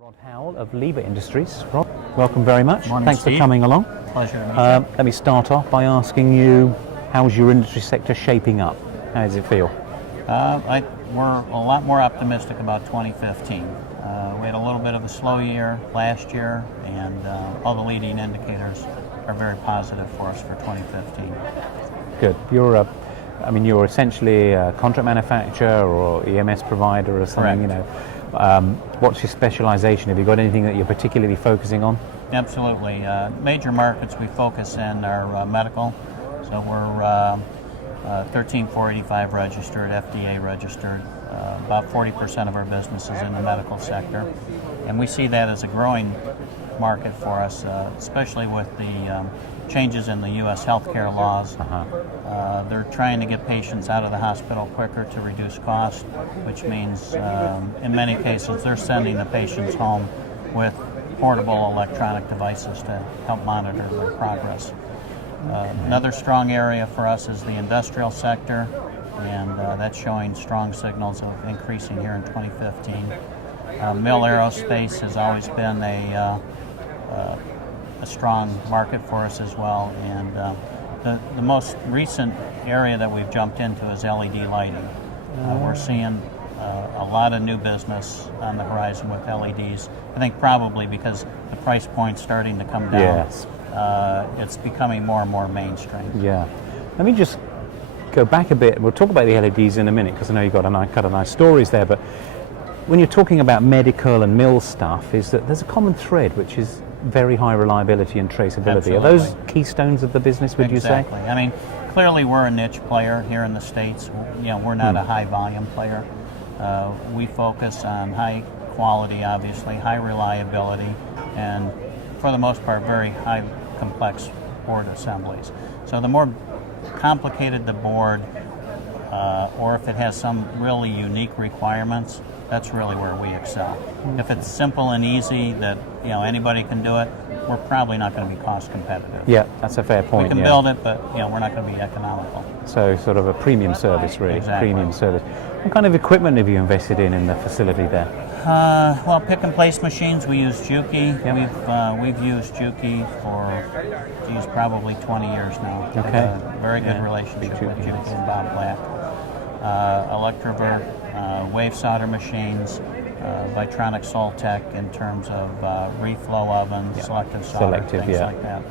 Rod Howell of Libra Industries. Rod, welcome very much. Morning, Thanks Steve. for coming along. Pleasure to meet you. Let me start off by asking you, how's your industry sector shaping up? How does it feel? We're a lot more optimistic about 2015. We had a little bit of a slow year last year, and all the leading indicators are very positive for us for 2015. Good. You're essentially a contract manufacturer or EMS provider or something. Correct. What's your specialization? Have you got anything that you're particularly focusing on? Absolutely. Major markets we focus in are medical. So we're 13485 registered, FDA registered. About 40% of our business is in the medical sector. And we see that as a growing market for us, especially with the changes in the U.S. healthcare laws. They're trying to get patients out of the hospital quicker to reduce cost, which means in many cases they're sending the patients home with portable electronic devices to help monitor their progress. Another strong area for us is the industrial sector, and that's showing strong signals of increasing here in 2015. Mill aerospace has always been a strong market for us as well, and the most recent area that we've jumped into is LED lighting. We're seeing a lot of new business on the horizon with LEDs. I think probably because the price point's starting to come down. Yes. It's becoming more and more mainstream. Yeah. Let me just go back a bit. We'll talk about the LEDs in a minute because I know you've got a nice stories there, but when you're talking about medical and mill stuff, is that there's a common thread which is very high reliability and traceability. Absolutely. Are those keystones of the business, would you say? Exactly. I mean, clearly we're a niche player here in the States. We're not a high volume player. We focus on high quality, obviously, high reliability, and for the most part, very high complex board assemblies. So the more complicated the board, or if it has some really unique requirements, that's really where we excel. If it's simple and easy that anybody can do it, we're probably not going to be cost competitive. Yeah, that's a fair point. We can build it, but we're not going to be economical. So sort of a premium service, really. Exactly. Premium service. What kind of equipment have you invested in the facility there? Well, pick and place machines. We use Juki. Yep. We've used Juki for probably 20 years now. Okay. A very good relationship with Juki and Bob Black. Electrovert, wave solder machines, Vitronic Soltec in terms of reflow ovens, selective solder, things like that.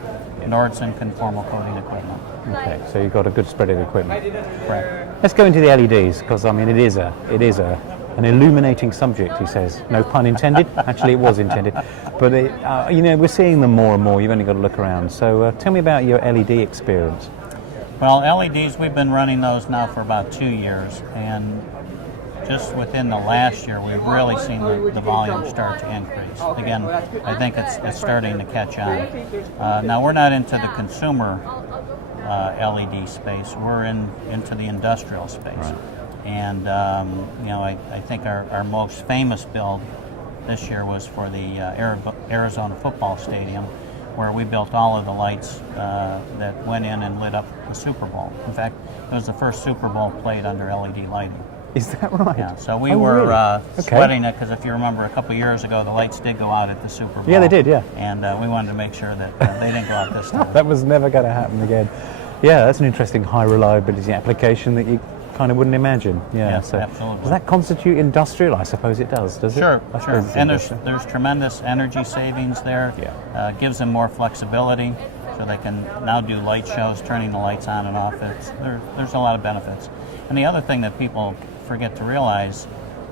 Nordson conformal coating equipment. Okay, so you've got a good spread of equipment. Correct. Let's go into the LEDs because it is an illuminating subject. He says, no pun intended. Actually, it was intended. But we're seeing them more and more. You've only got to look around. So tell me about your LED experience. Well, LEDs, we've been running those now for about 2 years, and just within the last year, we've really seen the volume start to increase. Again, I think it's starting to catch on. Now, we're not into the consumer LED space. We're into the industrial space. Right. And, I think our most famous build this year was for the Arizona football stadium, where we built all of the lights that went in and lit up the Super Bowl. In fact, it was the first Super Bowl played under LED lighting. Is that right? Yeah, so we really? sweating it because if you remember a couple years ago, the lights did go out at the Super Bowl. Yeah, they did, yeah. And we wanted to make sure that they didn't go out this time. That was never going to happen again. Yeah, that's an interesting high reliability application that you kind of wouldn't imagine. Yeah, so absolutely. Does that constitute industrial? I suppose it does it? Sure. And there's tremendous energy savings there. Yeah. Gives them more flexibility, so they can now do light shows, turning the lights on and off. There's a lot of benefits. And the other thing that people forget to realize,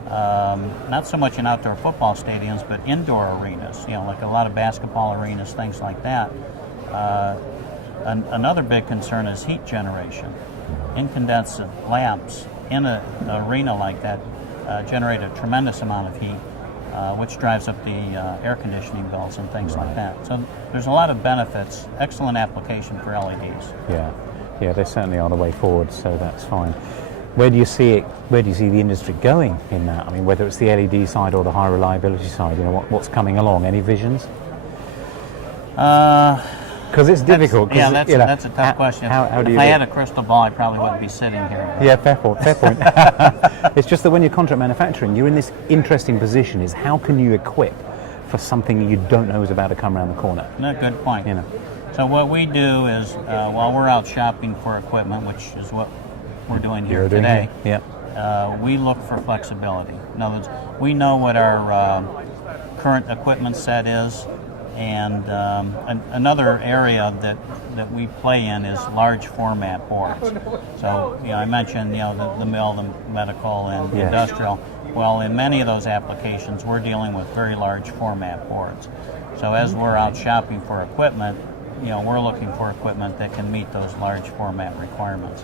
not so much in outdoor football stadiums, but indoor arenas, like a lot of basketball arenas, things like that. Another big concern is heat generation. Incandescent lamps in an arena like that generate a tremendous amount of heat, which drives up the air conditioning bills and things like that. So there's a lot of benefits, excellent application for LEDs. Yeah, they certainly are the way forward, so that's fine. Where do you see it? Where do you see the industry going in that? I mean, whether it's the LED side or the high reliability side, what's coming along? Any visions? Because it's difficult. That's a tough question. How do you if I had a crystal ball, I probably wouldn't be sitting here. Yeah, fair point. It's just that when you're contract manufacturing, you're in this interesting position: is how can you equip for something you don't know is about to come around the corner. No, good point. You know. So what we do is, while we're out shopping for equipment, which is what we're doing here You're doing today, here. Yeah. we look for flexibility. In other words, we know what our current equipment set is, and another area that we play in is large format boards. So, I mentioned, the mill, the medical, and Yes. industrial. Well, in many of those applications, we're dealing with very large format boards. So as we're out shopping for equipment, we're looking for equipment that can meet those large format requirements.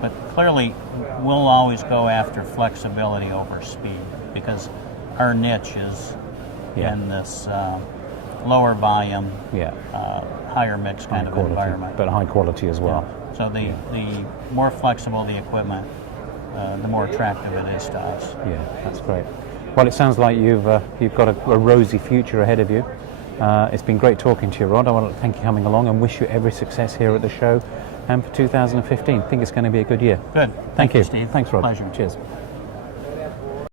But clearly, we'll always go after flexibility over speed, because our niche is in this lower volume, higher mix kind of Quality, environment. but high quality as well. So the more flexible the equipment, the more attractive it is to us. Yeah, that's great. Well, it sounds like you've got a rosy future ahead of you. It's been great talking to you, Rod. I want to thank you for coming along and wish you every success here at the show and for 2015. I think it's going to be a good year. Good. Thank you, Steve. Thanks, Rod. Pleasure. Cheers.